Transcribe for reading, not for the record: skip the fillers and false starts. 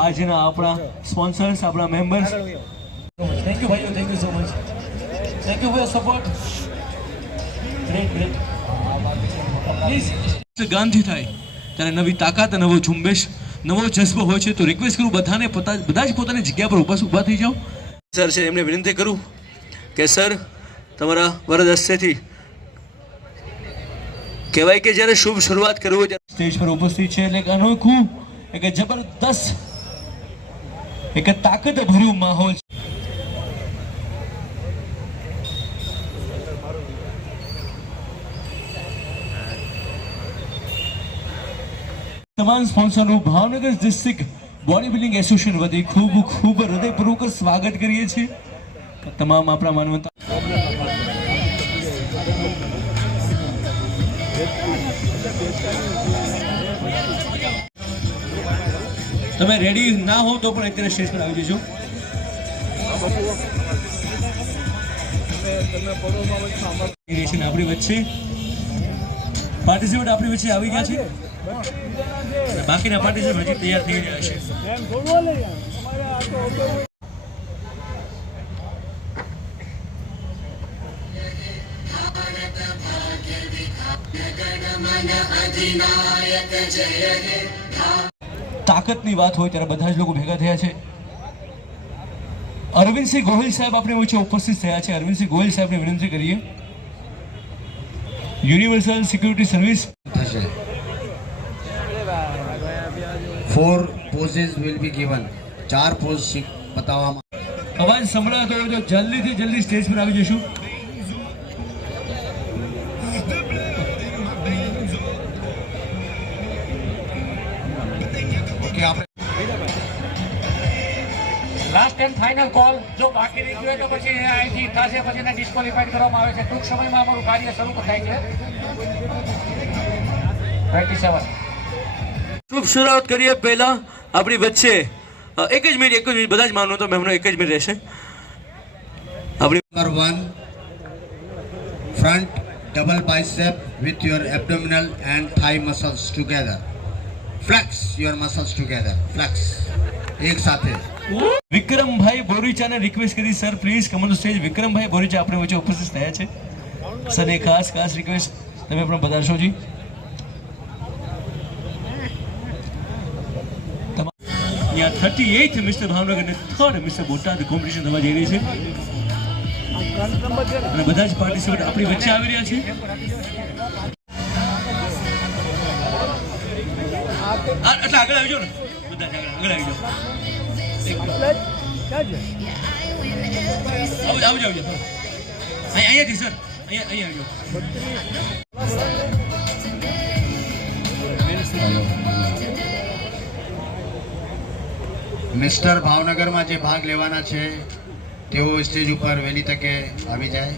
આજના આપણા સ્પોન્સર્સ, આપણા મેમ્બર્સ, થેન્ક યુ ભાઈઓ, thank you so much, thank you for your support. Great great. Please Gandhi થાય ત્યારે નવી તાકાત, નવો ઝુંબેશ, નવો જذبો હોય છે. તો રિક્વેસ્ટ કરું બધાને, બધા જ પોતાની જગ્યા પર ઊભા થઈ જાઓ. સર છે એમને વિનંતી કરું કે સર તમારા વરદ હસ્તેથી કહેવાય કે જ્યારે શુભ શરૂઆત કરવી હોય ત્યારે સ્ટેજ પર ઉપસ્થિત છે. એટલે અનોખું, એક જબરદસ્ત, એક તાકાત ભર્યું માહોલ છે. તમામ સ્પોન્સરનું Bhavnagar district body building association વતી ખૂબ ખૂબ હૃદયપૂર્વક સ્વાગત કરીએ છીએ. તમામ આપણા માનવતા તમે રેડી ના હો તો પણ અત્યારે સ્ટેજ પર આવી જજો. આપણી વચ્ચે પાર્ટિસિપેટ આપણી વચ્ચે આવી ગયા છે. બાકીના પાર્ટિસિપેટ હજી તૈયાર થઈ રહ્યા છે. તાકાતની વાત હોય ત્યારે બધા જ લોકો ભેગા થયા છે. અરવિંદસિંહ ગોહિલ સાહેબ આપણી વચ્ચે ઉપસ્થિત થયા છે. અરવિંદસિંહ ગોહિલ સાહેબને વિનંતી કરીએ. યુનિવર્સલ સિક્યુરિટી સર્વિસ થશે. 4 poses will be given. 4 pose બતાવવામાં. અવાજ સંભળાતો હોય તો જલ્દીથી જલ્દી સ્ટેજ પર આવી જશું. ઓકે, આપણે લાસ્ટ એન્ડ ફાઇનલ કોલ. જો બાકી રહી ગયું તો પછી અહીંથી થશે, પછી એને ડિસ્ક્વોલિફાઈડ કરવામાં આવે છે. ટૂંક સમયમાં અમારું કાર્ય શરૂ થાય છે. 27 શુભ શરૂઆત કરીએ. પહેલા આપણી વચ્ચે એક જ મિનિટ બધા જ માનો તો મહેમાનો એક જ મિનિટ રહેશે. આપણી number 1, front double bicep with your abdominal and thigh muscles together. Flex your muscles together. Flex. એક સાથે. વિક્રમભાઈ બોરીચાને રિક્વેસ્ટ કરી, sir please come on stage. Vikrambhai Boricha આપણી વચ્ચે ઉપસ્થિત થયા છે. સર એ ખાસ રિક્વેસ્ટ, તમે પણ પધારશો જી. यहाँ 38th મિસ્ટર ભાવનગર અને 3rd મિસ્ટર બોટાદ કોમ્પિટિશન થવા જઈ રહી છે. અને બધા જ પાર્ટિસિપેન્ટ આપણી વચ્ચે આવી રહ્યા છે. એટલે આગળ આવી જાઓ ને, બધા આગળ આવી જાઓ. આવજો અહીંયાથી સર, અહીંયા આવજો. મિસ્ટર ભાવનગરમાં જે ભાગ લેવાના છે તેઓ સ્ટેજ ઉપર વહેલી તકે આવી જાય.